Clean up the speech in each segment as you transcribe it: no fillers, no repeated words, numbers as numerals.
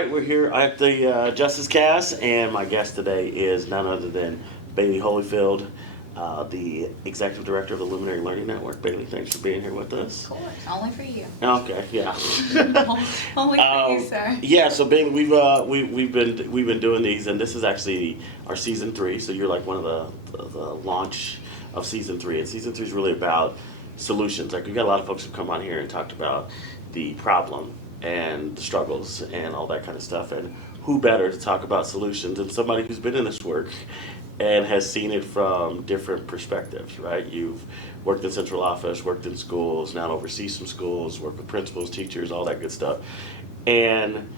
right, we're here at the Justice Cast, and my guest today is none other than Bailey Holyfield, the Executive Director of the Luminary Learning Network. Bailey, thanks for being here with us. Of course, only for you. Okay, yeah. Only for you, sir. Yeah, so Bailey, we've been doing these, and this is actually our season 3. So you're like one of the launch of season 3, and season 3 is really about solutions. Like, we've got a lot of folks who come on here and talked about the problem and the struggles and all that kind of stuff, and who better to talk about solutions than somebody who's been in this work and has seen it from different perspectives, right? You've worked in central office, worked in schools, now oversee some schools, work with principals, teachers, all that good stuff. And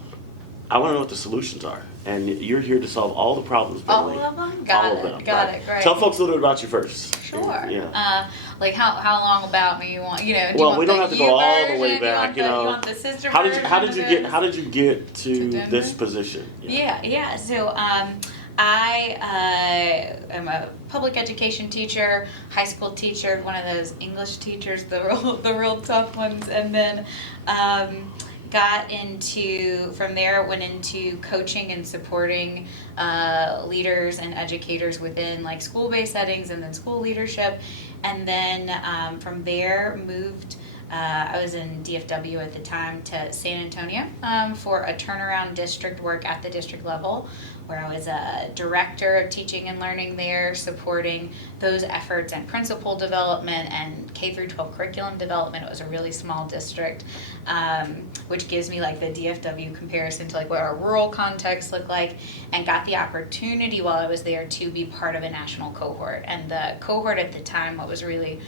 I want to know what the solutions are. And you're here to solve all the problems, Bailey. All of them? Got it, great. Tell folks a little bit about you first. Sure. Yeah. Like how long about me you want? You know, Well, we don't have to go all the way back. You want the sister how version? How did you get to this position? Yeah. So I am a public education teacher, high school teacher, one of those English teachers, the real tough ones, and then from there went into coaching and supporting leaders and educators within like school-based settings and then school leadership, and then from there moved. I was in DFW at the time to San Antonio for a turnaround district work at the district level, where I was a director of teaching and learning there, supporting those efforts and principal development and K through 12 curriculum development. It was a really small district, which gives me like the DFW comparison to like what our rural context looked like, and got the opportunity while I was there to be part of a national cohort. And the cohort at the time, what was really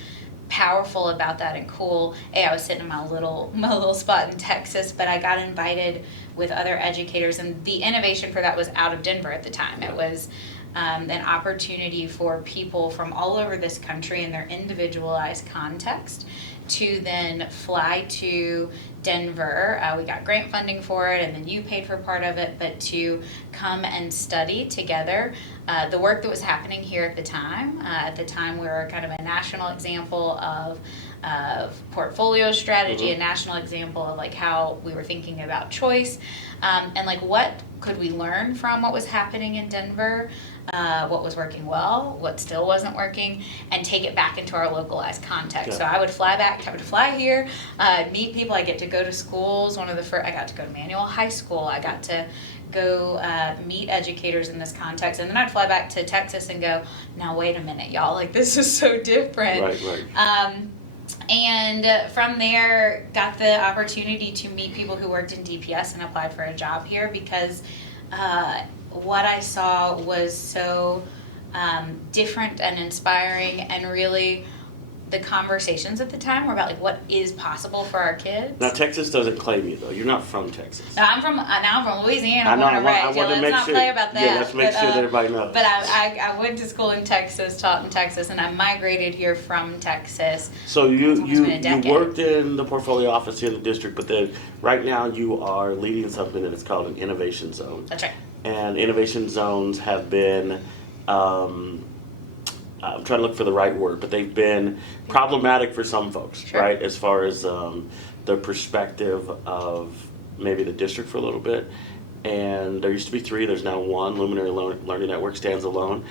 powerful about that and cool, I was sitting in my little spot in Texas, but I got invited with other educators, and the innovation for that was out of Denver at the time. It was an opportunity for people from all over this country in their individualized context to then fly to Denver. We got grant funding for it, and then you paid for part of it, but to come and study together the work that was happening here at the time. At the time, we were kind of a national example of portfolio strategy, a national example of like how we were thinking about choice, and like what could we learn from what was happening in Denver, what was working well, what still wasn't working, and take it back into our localized context. Yeah. So I would fly here, meet people. I get to go to schools. I got to go to Manual High School. I got to go meet educators in this context, and then I'd fly back to Texas and go, now wait a minute, y'all, like this is so different. Right. And from there, got the opportunity to meet people who worked in DPS and applied for a job here, because what I saw was so different and inspiring, and really the conversations at the time were about like what is possible for our kids. Now, Texas doesn't claim you though. You're not from Texas. No, I'm from Louisiana. I know. I want to let's make not sure. play about that. Yeah, let's make sure that everybody knows. But I went to school in Texas, taught in Texas, and I migrated here from Texas. So you decade. worked in the portfolio office here in the district, but then right now you are leading something that is called an innovation zone. That's right. And innovation zones have been, I'm trying to look for the right word, but they've been problematic for some folks, Sure. right? As far as the perspective of maybe the district for a little bit. And there used to be 3, there's now 1. Luminary Learning Network stands alone.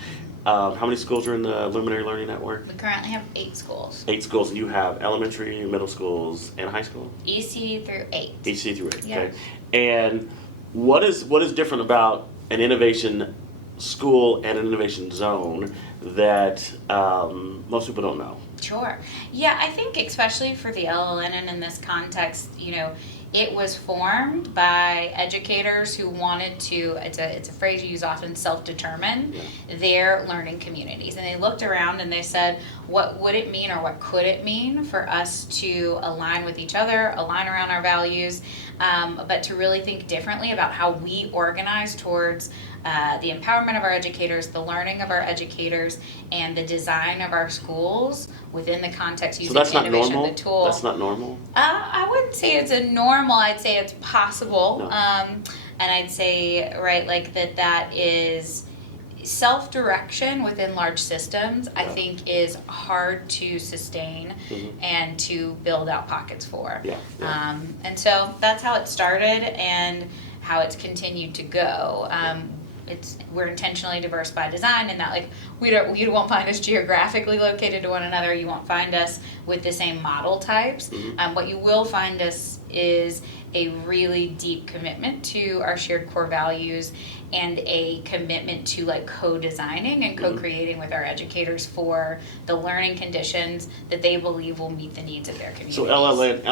How many schools are in the Luminary Learning Network? We currently have 8 schools. 8 schools, and you have elementary, middle schools, and high school? EC through 8. EC through 8, Yeah. okay. And what is different about an innovation school and an innovation zone that most people don't know? Sure. Yeah, I think especially for the LLN and in this context, it was formed by educators who wanted to, it's a phrase you use often, self-determine their learning communities. And they looked around and they said, what would it mean, or what could it mean for us to align with each other, align around our values, but to really think differently about how we organize towards the empowerment of our educators, the learning of our educators, and the design of our schools within the context using innovation, the tool. That's not normal? I wouldn't say it's a normal, I'd say it's possible. No. And I'd say, right, like that is self-direction within large systems, I think is hard to sustain and to build out pockets for. Yeah. And so that's how it started, and how it's continued to go. We're intentionally diverse by design, in that like you won't find us geographically located to one another. You won't find us with the same model types. What you will find us is a really deep commitment to our shared core values and a commitment to like co-designing and co-creating with our educators for the learning conditions that they believe will meet the needs of their communities. So LLN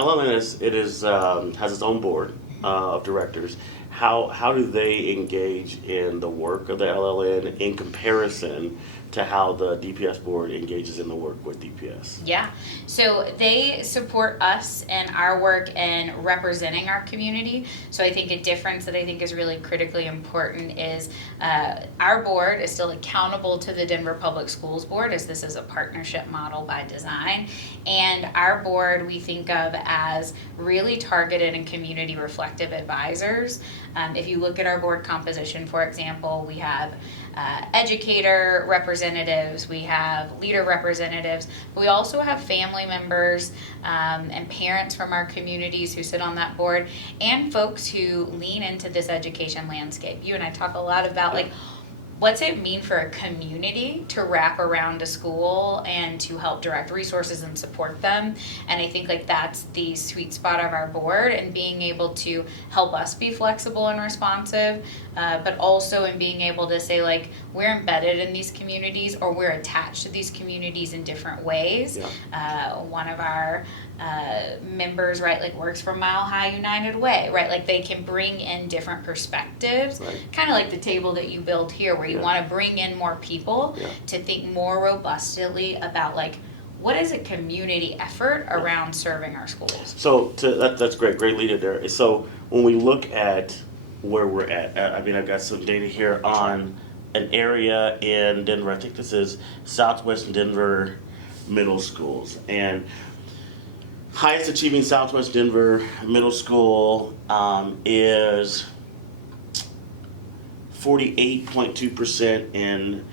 has its own board of directors. How do they engage in the work of the LLN in comparison to how the DPS board engages in the work with DPS? Yeah, so they support us in our work in representing our community. So I think a difference that I think is really critically important is our board is still accountable to the Denver Public Schools Board, as this is a partnership model by design. And our board we think of as really targeted and community reflective advisors. If you look at our board composition, for example, we have educator representatives, we have leader representatives, but we also have family members and parents from our communities who sit on that board, and folks who lean into this education landscape. You and I talk a lot about like, what's it mean for a community to wrap around a school and to help direct resources and support them? And I think like that's the sweet spot of our board, and being able to help us be flexible and responsive, but also in being able to say like, we're embedded in these communities, or we're attached to these communities in different ways. One of our members, right, like works for Mile High United Way, right? Like they can bring in different perspectives, kind of like the table that you build here, where you want to bring in more people to think more robustly about like, what is a community effort around serving our schools? So that's great leader there. So when we look at where we're at, I mean, I've got some data here on an area in Denver. I think this is Southwest Denver middle schools, and highest achieving Southwest Denver middle school is 48.2% in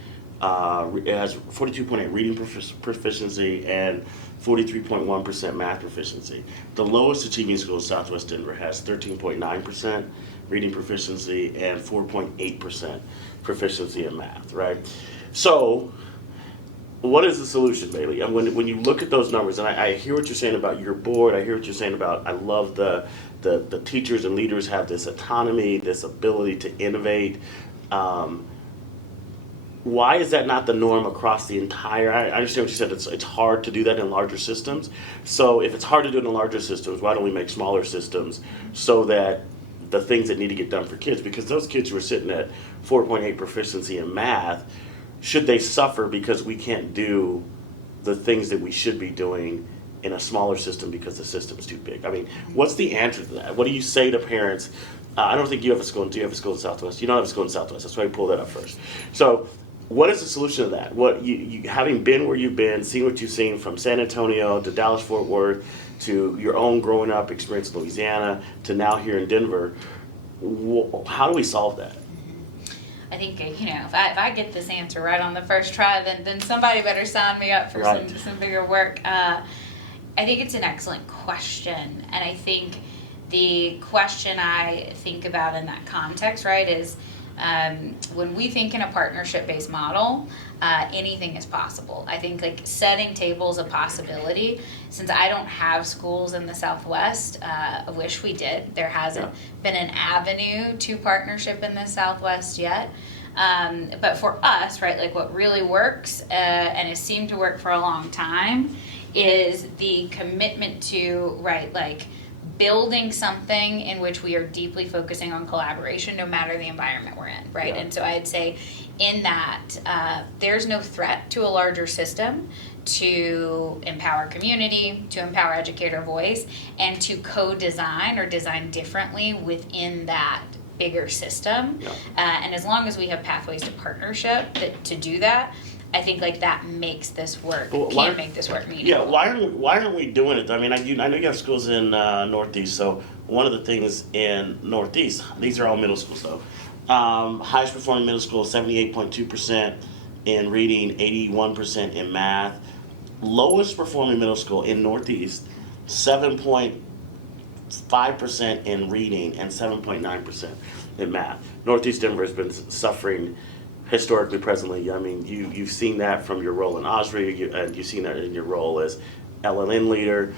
it has 42.8 reading proficiency and 43.1% math proficiency. The lowest achieving school in Southwest Denver has 13.9% reading proficiency and 4.8% proficiency in math, right? So what is the solution, Bailey? And when you look at those numbers, and I hear what you're saying about your board, I hear what you're saying about, I love the teachers and leaders have this autonomy, this ability to innovate. Why is that not the norm across the entire, I understand what you said, it's hard to do that in larger systems. So if it's hard to do it in larger systems, why don't we make smaller systems so that the things that need to get done for kids, because those kids who are sitting at 4.8 proficiency in math, should they suffer because we can't do the things that we should be doing in a smaller system because the system's too big? I mean, what's the answer to that? What do you say to parents? I don't think you have a school. Do you have a school in Southwest? You don't have a school in Southwest. That's why I pulled that up first. So what is the solution to that? What you having been where you've been, seen what you've seen from San Antonio to Dallas Fort Worth to your own growing up experience in Louisiana to now here in Denver, how do we solve that? I think, you know, if I get this answer right on the first try, then somebody better sign me up for some bigger work. I think it's an excellent question, and I think the question I think about in that context, right, is when we think in a partnership-based model, anything is possible. I think like setting tables a possibility. Since I don't have schools in the Southwest, I wish we did. There hasn't been an avenue to partnership in the Southwest yet. But for us, right, like what really works and has seemed to work for a long time is the commitment to, right, like building something in which we are deeply focusing on collaboration no matter the environment we're in, right? And so I'd say in that, there's no threat to a larger system to empower community, to empower educator voice, and to co-design or design differently within that bigger system. And as long as we have pathways to partnership to do that, I think like that makes this work, make this work meaningful. Yeah, why aren't we doing it? I mean, I know you have schools in Northeast, so one of the things in Northeast, these are all middle schools though. Highest performing middle school, 78.2% in reading, 81% in math. Lowest performing middle school in Northeast, 7.4% 5% in reading and 7.9% in math. Northeast Denver has been suffering historically presently. I mean, you've seen that from your role in OSRI, and you've seen that in your role as LLN leader.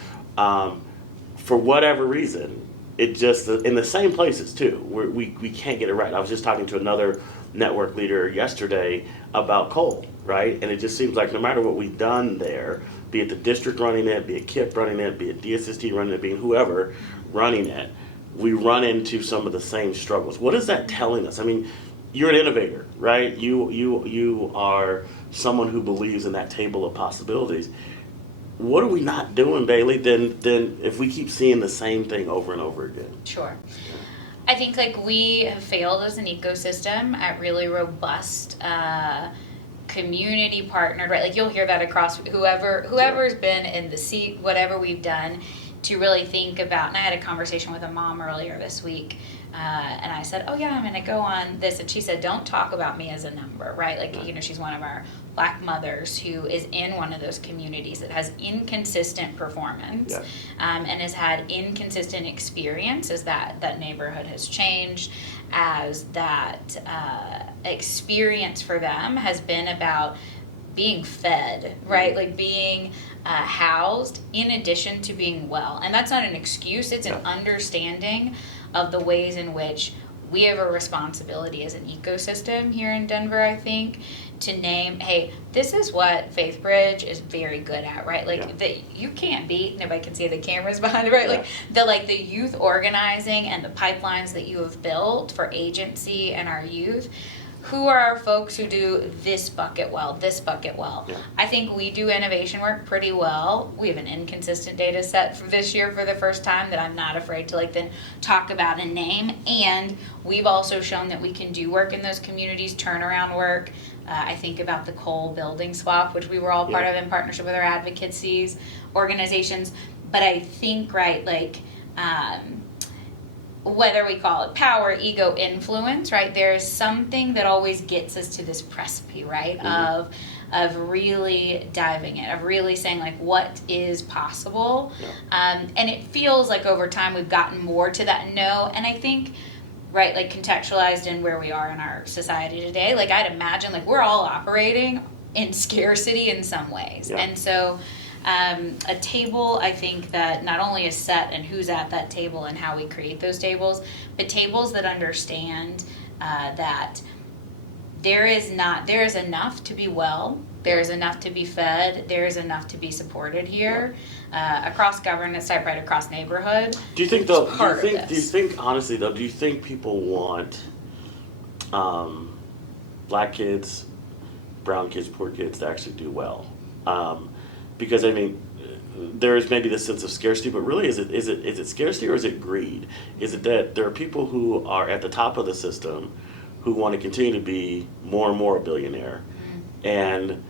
For whatever reason, it just, in the same places too, we can't get it right. I was just talking to another network leader yesterday about coal, right? And it just seems like no matter what we've done there, be it the district running it, be it KIP running it, be it DSST running it, be it whoever running it, we run into some of the same struggles. What is that telling us? I mean, you're an innovator, right? You are someone who believes in that table of possibilities. What are we not doing, Bailey, then if we keep seeing the same thing over and over again? Sure. I think like we have failed as an ecosystem at really robust community partnered, right? Like you'll hear that across whoever's been in the seat, whatever we've done, to really think about. And I had a conversation with a mom earlier this week, and I said, oh yeah, I'm gonna go on this, and she said, don't talk about me as a number, right? Like, you know, she's one of our Black mothers who is in one of those communities that has inconsistent performance, and has had inconsistent experience as that neighborhood has changed, as that experience for them has been about being fed, right? Like being housed in addition to being well. And that's not an excuse, it's an understanding of the ways in which we have a responsibility as an ecosystem here in Denver, I think, to name, hey, this is what Faith Bridge is very good at, right? Like you can't beat, nobody can see the cameras behind it, right? Like the youth organizing and the pipelines that you have built for agency and our youth. Who are our folks who do this bucket well, this bucket well? I think we do innovation work pretty well. We have an inconsistent data set for this year for the first time that I'm not afraid to like then talk about and name. And we've also shown that we can do work in those communities, turnaround work. I think about the coal building swap, which we were all part of in partnership with our advocacies organizations. But I think, right, like, whether we call it power, ego, influence, right? There's something that always gets us to this precipice, right? Of really diving in, of really saying like what is possible. And it feels like over time we've gotten more to that no. And I think, right, like contextualized in where we are in our society today, like I'd imagine like we're all operating in scarcity in some ways. And so a table, I think that not only is set and who's at that table and how we create those tables, but tables that understand that there is enough to be well, there is enough to be fed, there is enough to be supported here across governance type, right across neighborhood. Do you think though? Do you think honestly though? Do you think people want Black kids, brown kids, poor kids to actually do well? Because I mean, there is maybe this sense of scarcity, but really, is it scarcity or is it greed? Is it that there are people who are at the top of the system who want to continue to be more and more a billionaire, and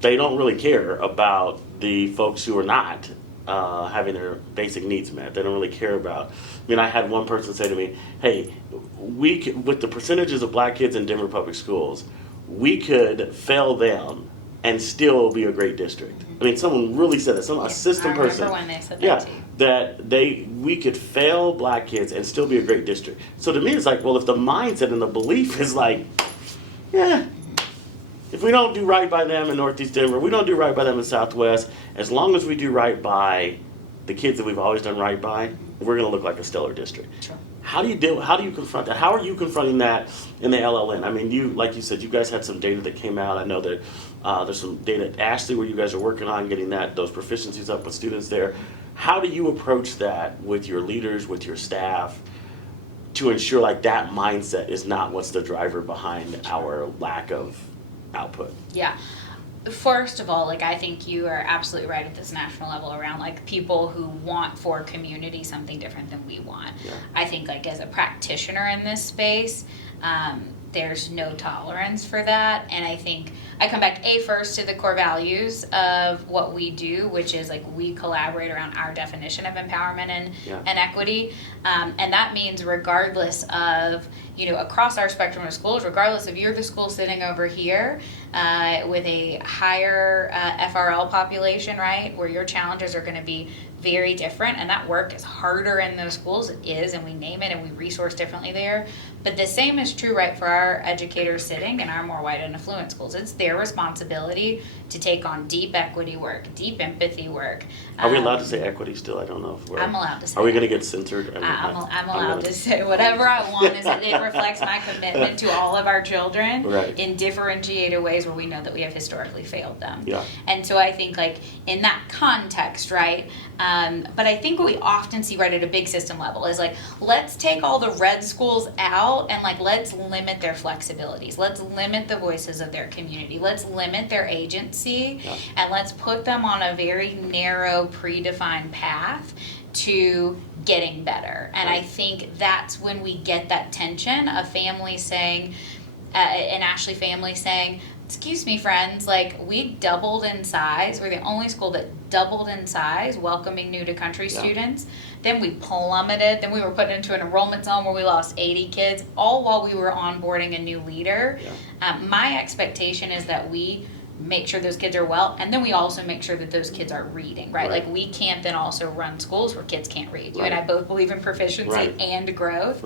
they don't really care about the folks who are not having their basic needs met. They don't really care about. I mean, I had one person say to me, "Hey, with the percentages of Black kids in Denver public schools, we could fail them and still be a great district." I mean, someone really said that. A system person. I remember when they said that too. That we could fail Black kids and still be a great district. So to me, it's like, well, if the mindset and the belief is like, if we don't do right by them in Northeast Denver, we don't do right by them in Southwest, as long as we do right by the kids that we've always done right by, we're going to look like a stellar district. Sure. How do you confront that? How are you confronting that in the LLN? I mean, like you said, you guys had some data that came out. I know that there's some data at Ashley where you guys are working on getting those proficiencies up with students there. How do you approach that with your leaders, with your staff, to ensure like that mindset is not what's the driver behind our lack of output? Yeah. First of all, like I think you are absolutely right at this national level around like people who want for community something different than we want. I think like as a practitioner in this space, there's no tolerance for that. And I think I come back first to the core values of what we do, which is like we collaborate around our definition of empowerment and equity. And that means regardless of, across our spectrum of schools, regardless if you're the school sitting over here with a higher FRL population, right, where your challenges are going to be very different, and that work is harder in those schools. It is, and we name it and we resource differently there. But the same is true, right, for our educators sitting in our more white and affluent schools. It's their responsibility to take on deep equity work, deep empathy work. Are we allowed to say equity still? I don't know if we're. I'm allowed to say. Are we going to get censored? I'm allowed to say whatever I want. It reflects my commitment to all of our children in differentiated ways where we know that we have historically failed them. Yeah. And so I think, like, in that context, right, but I think what we often see, right, at a big system level is, like, let's take all the red schools out and, like, let's limit their flexibilities. Let's limit the voices of their community. Let's limit their agency, and let's put them on a very narrow, predefined path to getting better. And I think that's when we get that tension of families saying, an Ashley family saying, excuse me, friends, like, we doubled in size. We're the only school that doubled in size, welcoming new to country students. Then we plummeted. Then we were put into an enrollment zone where we lost 80 kids, all while we were onboarding a new leader. My expectation is that we make sure those kids are well, and then we also make sure that those kids are reading, right? Like, we can't then also run schools where kids can't read. You and I both believe in proficiency and growth.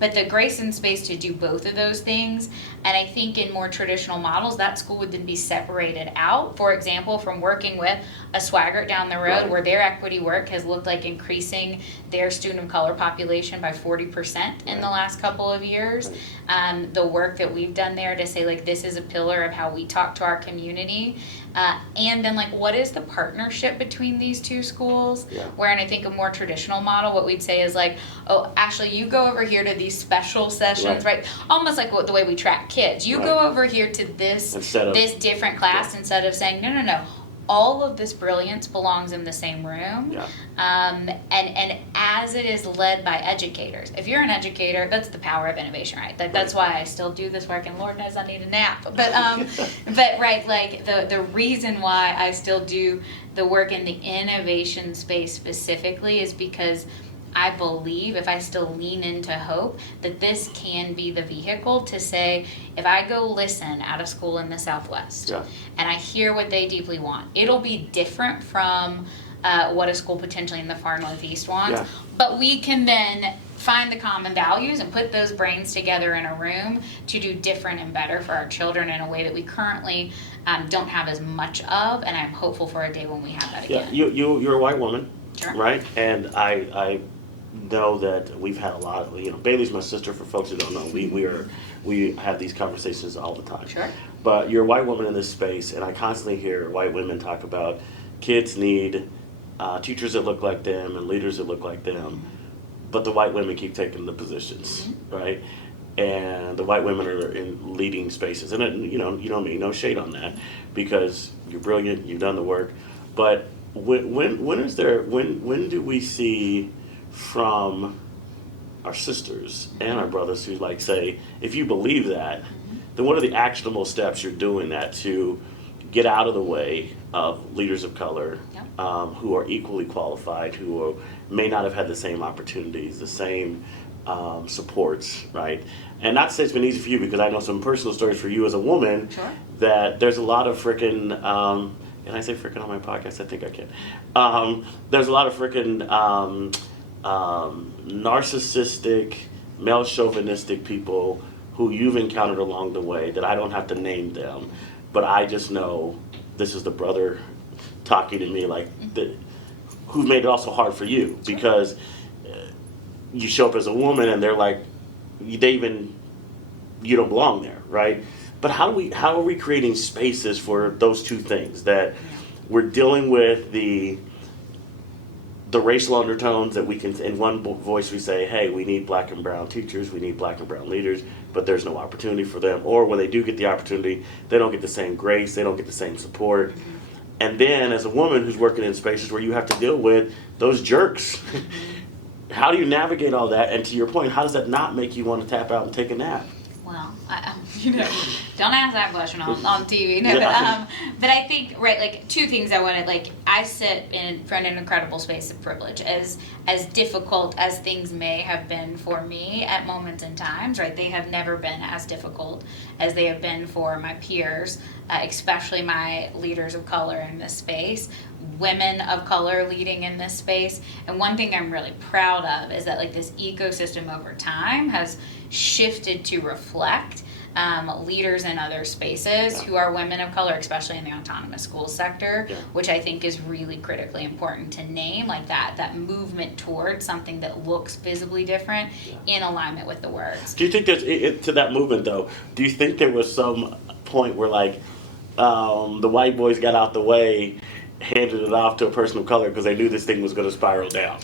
But the grace and space to do both of those things, and I think in more traditional models, that school would then be separated out, for example, from working with a Swaggart down the road where their equity work has looked like increasing their student of color population by 40% in the last couple of years. The work that we've done there to say, like, this is a pillar of how we talk to our community, and then, like, what is the partnership between these two schools? Where in, I think, a more traditional model, what we'd say is, like, oh, Ashley, you go over here to these special sessions, right? Almost like the way we track kids. You go over here to this different class instead of saying, no, all of this brilliance belongs in the same room. And as it is led by educators. If you're an educator, that's the power of innovation, right? That's why I still do this work, and Lord knows I need a nap. But right, like, the reason why I still do the work in the innovation space specifically is because I believe, if I still lean into hope, that this can be the vehicle to say, if I go listen at a school in the Southwest and I hear what they deeply want, it'll be different from what a school potentially in the far Northeast wants, but we can then find the common values and put those brains together in a room to do different and better for our children in a way that we currently don't have as much of, and I'm hopeful for a day when we have that again. You're a white woman, right? And I know that we've had a lot of, Bailey's my sister, for folks who don't know. We have these conversations all the time. But you're a white woman in this space, and I constantly hear white women talk about kids need teachers that look like them and leaders that look like them, but the white women keep taking the positions, right? And the white women are in leading spaces, and you don't mean no shade on that, because you're brilliant, you've done the work. But when do we see from our sisters and our brothers who, like, say, if you believe that, then what are the actionable steps you're doing that to get out of the way of leaders of color who are equally qualified, who may not have had the same opportunities, the same supports, right? And not to say it's been easy for you, because I know some personal stories for you as a woman, that there's a lot of frickin', can I say frickin' on my podcast? I think I can. There's a lot of frickin' narcissistic, male chauvinistic people who you've encountered along the way that I don't have to name them, but I just know this is the brother talking to me, like, who've made it also hard for you, because you show up as a woman and they're like, you don't belong there, right? But how are we creating spaces for those two things, that we're dealing with the racial undertones, that we can, in one voice we say, hey, we need black and brown teachers, we need black and brown leaders, but there's no opportunity for them. Or when they do get the opportunity, they don't get the same grace, they don't get the same support. And then as a woman who's working in spaces where you have to deal with those jerks, how do you navigate all that? And to your point, how does that not make you want to tap out and take a nap? Well, don't ask that question on TV. No, Yeah. but I think, right, like, two things I wanted, like, I sit in front of an incredible space of privilege. As difficult as things may have been for me at moments and times, right, they have never been as difficult as they have been for my peers, especially my leaders of color in this space, women of color leading in this space. And one thing I'm really proud of is that, like, this ecosystem over time has shifted to reflect leaders in other spaces who are women of color, especially in the autonomous school sector, which I think is really critically important to name, like that movement towards something that looks visibly different in alignment with the words. Do you think there's, to that movement though, do you think there was some point where, like, the white boys got out the way, handed it off to a person of color because they knew this thing was going to spiral down?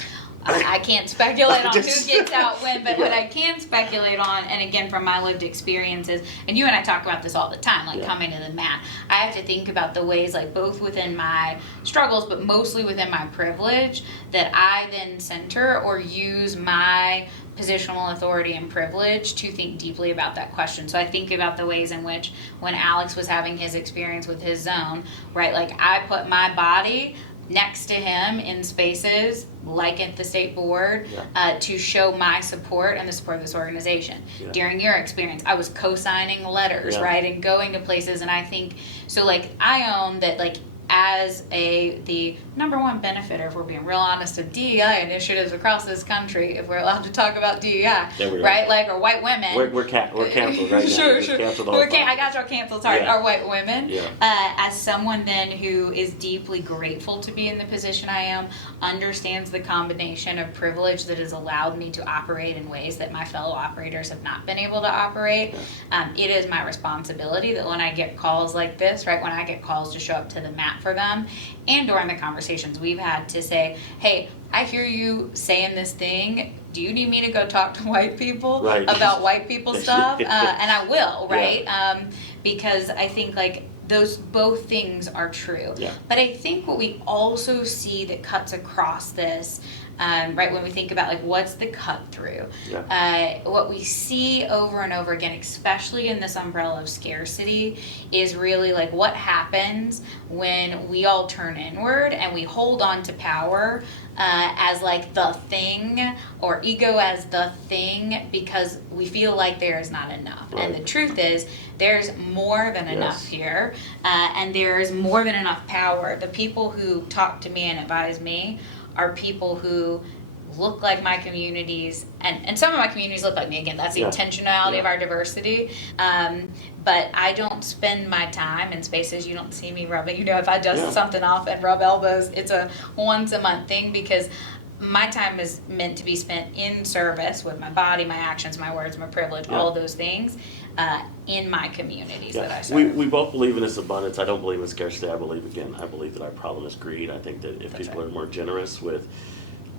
I can't speculate on who gets out when, but what I can speculate on, and again from my lived experiences, and you and I talk about this all the time, like coming to the mat, I have to think about the ways, like, both within my struggles, but mostly within my privilege, that I then center or use my positional authority and privilege to think deeply about that question. So I think about the ways in which, when Alex was having his experience with his zone, right, like, I put my body next to him in spaces like at the state board to show my support and the support of this organization. During your experience, I was co-signing letters, right, and going to places, and I think, so, like, I own that, like, as the number one benefiter, if we're being real honest, of DEI initiatives across this country, if we're allowed to talk about DEI, right? Like, or white women. We're canceled right now. Sure. I got y'all canceled. Sorry, are white women. As someone then who is deeply grateful to be in the position I am, understands the combination of privilege that has allowed me to operate in ways that my fellow operators have not been able to operate. It is my responsibility that when I get calls like this, right, when I get calls to show up to the mat for them, and during the conversations we've had, to say, hey, I hear you saying this thing, do you need me to go talk to white people about white people stuff? And I will, right? Because I think, like, those both things are true. But I think what we also see that cuts across this, right, when we think about, like, what's the cut through, what we see over and over again, especially in this umbrella of scarcity, is really, like, what happens when we all turn inward and we hold on to power as, like, the thing, or ego as the thing, because we feel like there is not enough. And the truth is, there's more than enough here, and there's more than enough power. The people who talk to me and advise me are people who look like my communities, and some of my communities look like me. Again, that's the intentionality of our diversity. But I don't spend my time in spaces you don't see me rubbing. If I dust something off and rub elbows, it's a once a month thing, because my time is meant to be spent in service with my body, my actions, my words, my privilege, all of those things, in my communities that I serve. We both believe in this abundance. I don't believe in scarcity. I believe that our problem is greed. I think that if people are more generous with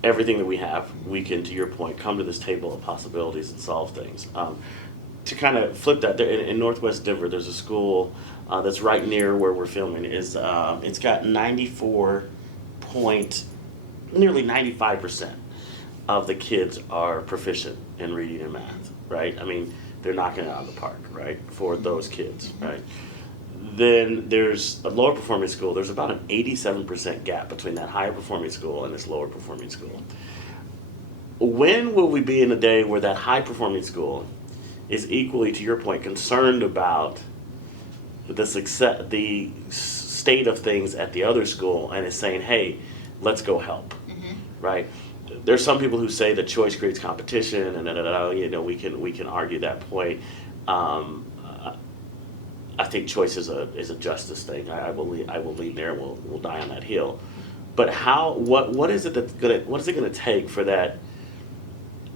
everything that we have, we can, to your point, come to this table of possibilities and solve things. To kind of flip that, in Northwest Denver, there's a school that's right near where we're filming. It's got nearly 95% of the kids are proficient in reading and math, right? I mean, they're knocking it out of the park, right, for those kids, right? Then there's a lower performing school. There's about an 87% gap between that higher performing school and this lower performing school. When will we be in a day where that high performing school is equally, to your point, concerned about the state of things at the other school, and is saying, hey, let's go help, right? There's some people who say that choice creates competition, and we can argue that point. I think choice is a justice thing. I will lean there, and we'll die on that hill. But what is it gonna take for that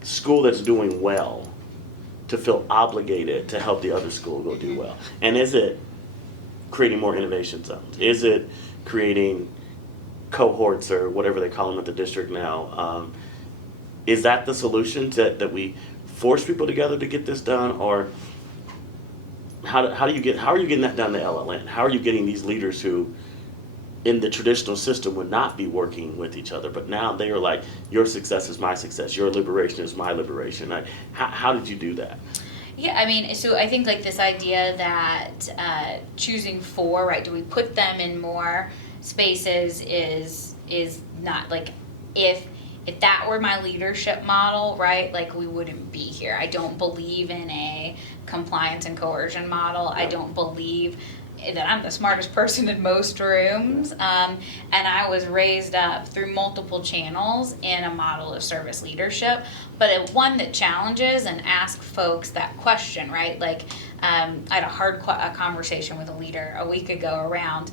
school that's doing well to feel obligated to help the other school go do well? And is it creating more innovation zones? Is it creating cohorts, or whatever they call them at the district now? Is that the solution, that we force people together to get this done? Or how are you getting that done to LLN? How are you getting these leaders who in the traditional system would not be working with each other, but now they are like, your success is my success, your liberation is my liberation? How did you do that? Yeah, I mean, so I think like this idea that choosing four, right? Do we put them in more spaces? Is not like if that were my leadership model, right? Like we wouldn't be here. I don't believe in a compliance and coercion model. I don't believe that I'm the smartest person in most rooms, and I was raised up through multiple channels in a model of service leadership, but one that challenges and asks folks that question, right? Like I had a conversation with a leader a week ago around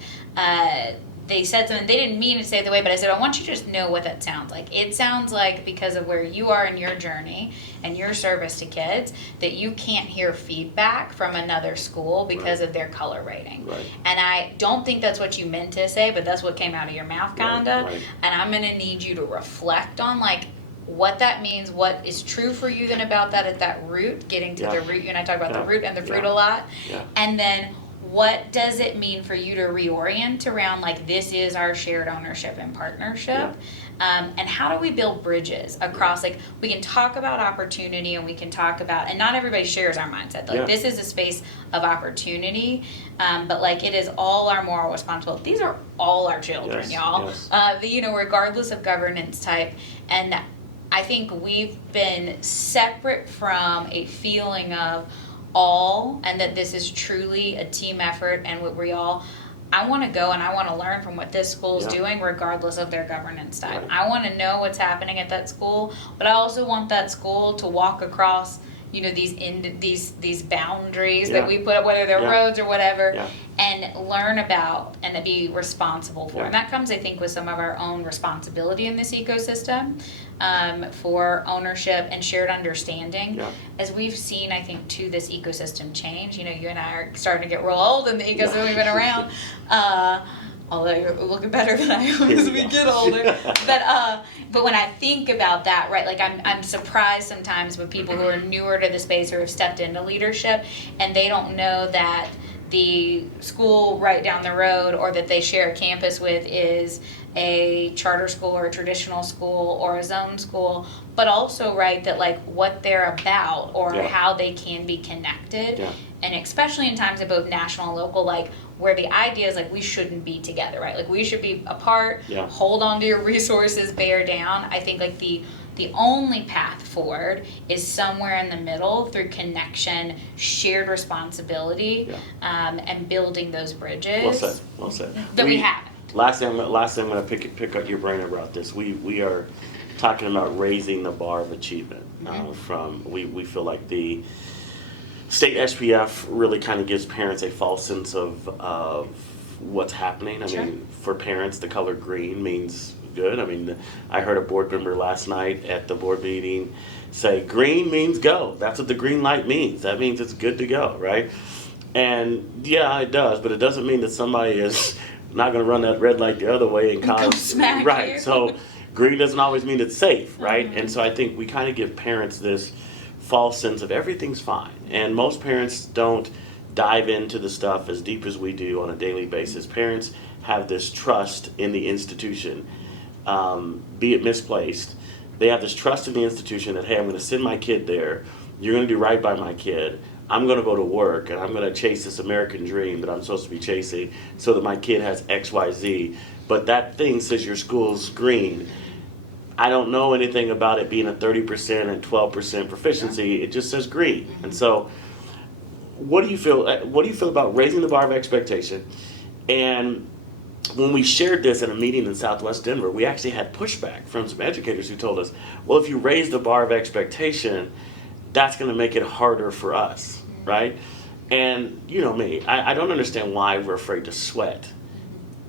they said something, they didn't mean to say it the way, but I said, I want you to just know what that sounds like. It sounds like because of where you are in your journey and your service to kids, that you can't hear feedback from another school because of their color rating. Right. And I don't think that's what you meant to say, but that's what came out of your mouth, kinda. Right. And I'm gonna need you to reflect on like what that means, what is true for you then about that at that root, getting to the root. You and I talk about the root and the fruit a lot. Yeah. And then what does it mean for you to reorient around like this is our shared ownership and partnership? And how do we build bridges across, like we can talk about opportunity and we can talk about, and not everybody shares our mindset, like this is a space of opportunity, but like it is all our moral responsibility. These are all our children, y'all. Regardless of governance type. And I think we've been separate from a feeling of all, and that this is truly a team effort, and what we all, I want to go and I want to learn from what this school is doing regardless of their governance type. Right. I want to know what's happening at that school, but I also want that school to walk across these boundaries that we put up, whether they're roads or whatever, and learn about and be responsible for. And that comes, I think, with some of our own responsibility in this ecosystem, for ownership and shared understanding. As we've seen, I think, to this ecosystem change. You and I are starting to get real old in the ecosystem. We've been around. Although you're looking better than I am as we get older. But when I think about that, right, like I'm surprised sometimes with people who are newer to the space or have stepped into leadership and they don't know that the school right down the road or that they share a campus with is a charter school or a traditional school or a zone school, but also, right, that like what they're about or how they can be connected. And especially in times of both national and local, like where the idea is like we shouldn't be together, right? Like we should be apart, hold on to your resources, bear down. I think like the only path forward is somewhere in the middle through connection, shared responsibility, and building those bridges. Well said. That we have. Last thing I'm going to pick up your brain about this. We are talking about raising the bar of achievement. We feel like the state SPF really kind of gives parents a false sense of what's happening. I mean, for parents, the color green means good. I mean, I heard a board member last night at the board meeting say green means go. That's what the green light means. That means it's good to go, right? And yeah, it does, but it doesn't mean that somebody is not going to run that red light the other way and cause smack you. So green doesn't always mean it's safe, right? And so I think we kind of give parents this false sense of everything's fine. And most parents don't dive into the stuff as deep as we do on a daily basis. Parents have this trust in the institution, be it misplaced. They have this trust in the institution that, hey, I'm going to send my kid there. You're going to do right by my kid. I'm going to go to work and I'm going to chase this American dream that I'm supposed to be chasing so that my kid has X, Y, Z. But that thing says your school's green. I don't know anything about it being a 30% and 12% proficiency. It just says green. And so what do you feel about raising the bar of expectation? And when we shared this in a meeting in Southwest Denver, we actually had pushback from some educators who told us, well, if you raise the bar of expectation, that's going to make it harder for us, right? And you know me, I don't understand why we're afraid to sweat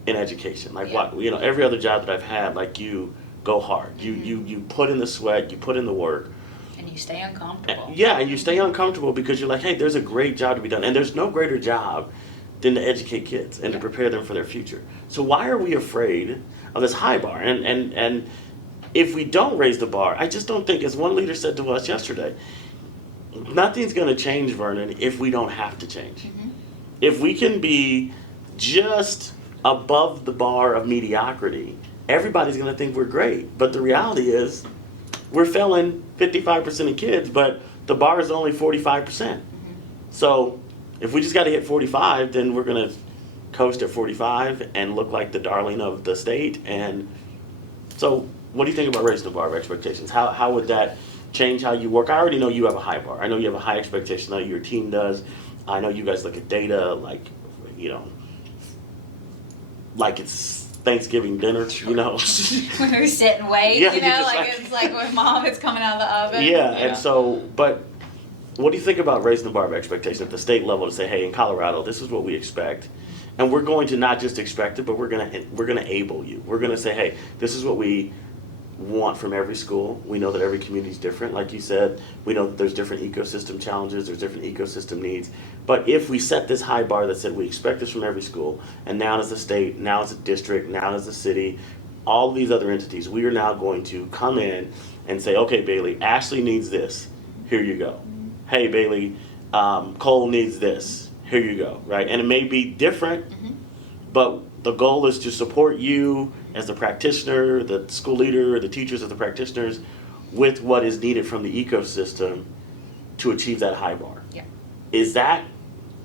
in education. Like every other job that I've had, like you go hard. You put in the sweat, you put in the work. And you stay uncomfortable. And you stay uncomfortable because you're like, hey, there's a great job to be done. And there's no greater job than to educate kids and to prepare them for their future. So why are we afraid of this high bar? And if we don't raise the bar, I just don't think, as one leader said to us yesterday, nothing's going to change, Vernon, if we don't have to change. If we can be just above the bar of mediocrity, everybody's going to think we're great. But the reality is we're failing 55% of kids, but the bar is only 45%. So if we just got to hit 45, then we're going to coast at 45 and look like the darling of the state. And so what do you think about raising the bar of expectations? How would that change how you work? I already know you have a high bar. I know you have a high expectation. I know your team does. I know you guys look at data like, you know, like it's Thanksgiving dinner, you know. When we sit and wait, Yeah, you know, like it's like with mom, it's coming out of the oven. Yeah, and so, but what do you think about raising the bar of expectation at the state level to say, hey, in Colorado, this is what we expect, and we're going to not just expect it, but we're gonna able you. We're gonna say, hey, this is what we want from every school. We know that every community is different. Like you said, we know that there's different ecosystem challenges, there's different ecosystem needs. But if we set this high bar that said we expect this from every school, and now as a state, now as a district, now as a city, all of these other entities, we are now going to come in and say, okay, Bailey, Ashley needs this. Here you go. Hey, Bailey, Cole needs this. Here you go, right? And it may be different, but the goal is to support you as the practitioner, the school leader, the teachers as the practitioners with what is needed from the ecosystem to achieve that high bar. Yeah. Is that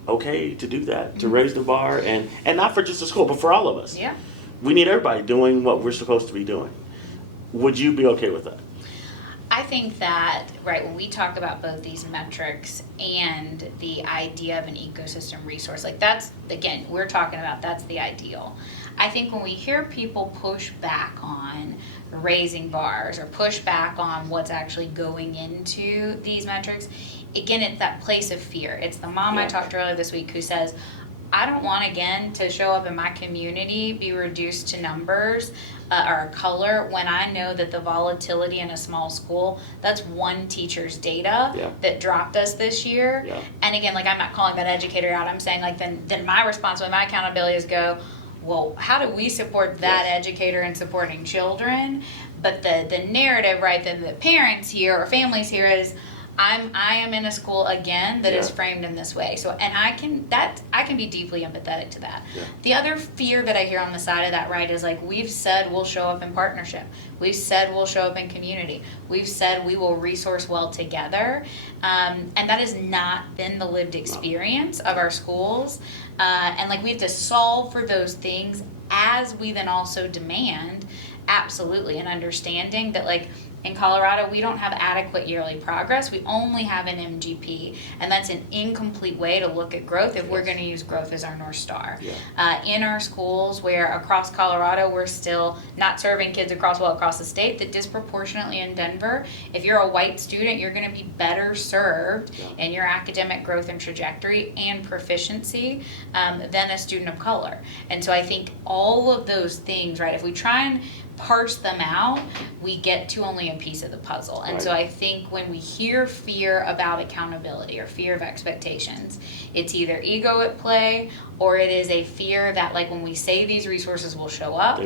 okay to do that, to raise the bar, and not for just the school, but for all of us? Yeah. We need everybody doing what we're supposed to be doing. Would you be okay with that? I think that, right, when we talk about both these metrics and the idea of an ecosystem resource, like that's, again, we're talking about that's the ideal. I think when we hear people push back on raising bars or push back on what's actually going into these metrics, again, it's that place of fear. It's the mom I talked to earlier this week who says, I don't want, again, to show up in my community, be reduced to numbers or color when I know that the volatility in a small school, that's one teacher's data that dropped us this year. Yeah. And again, like I'm not calling that educator out. I'm saying like then my responsibility, my accountability is go, well, how do we support that educator in supporting children? But the narrative, right, that the parents here or families here is, I am in a school again that is framed in this way. So, and I can be deeply empathetic to that. Yeah. The other fear that I hear on the side of that, right, is like we've said we'll show up in partnership. We've said we'll show up in community. We've said we will resource well together, and that has not been the lived experience of our schools. And like we have to solve for those things as we then also demand, absolutely, an understanding that like. In Colorado, we don't have adequate yearly progress. We only have an MGP, and that's an incomplete way to look at growth if we're going to use growth as our North Star. Yeah. In our schools, where across Colorado, we're still not serving kids across the state, that disproportionately in Denver, if you're a white student, you're going to be better served in your academic growth and trajectory and proficiency than a student of color. And so I think all of those things, right, if we try and parse them out, we get to only a piece of the puzzle. And so I think when we hear fear about accountability or fear of expectations, it's either ego at play or it is a fear that like when we say these resources will show up,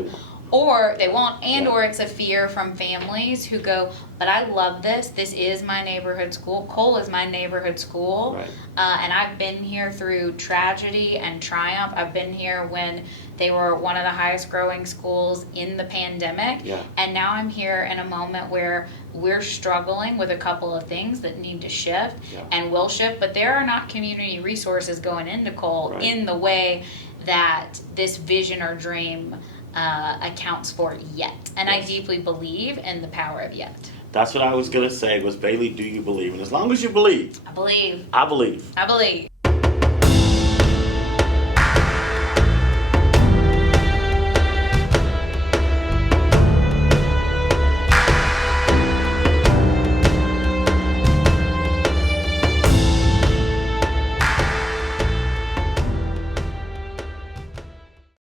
or they won't, and or it's a fear from families who go, but I love this. This is my neighborhood school. Cole is my neighborhood school. Right. And I've been here through tragedy and triumph. I've been here when they were one of the highest growing schools in the pandemic. Yeah. And now I'm here in a moment where we're struggling with a couple of things that need to shift and will shift, but there are not community resources going into Cole in the way that this vision or dream accounts for yet. And I deeply believe in the power of yet. That's what I was going to say was, Bailey, do you believe? And as long as you believe. I believe. I believe. I believe.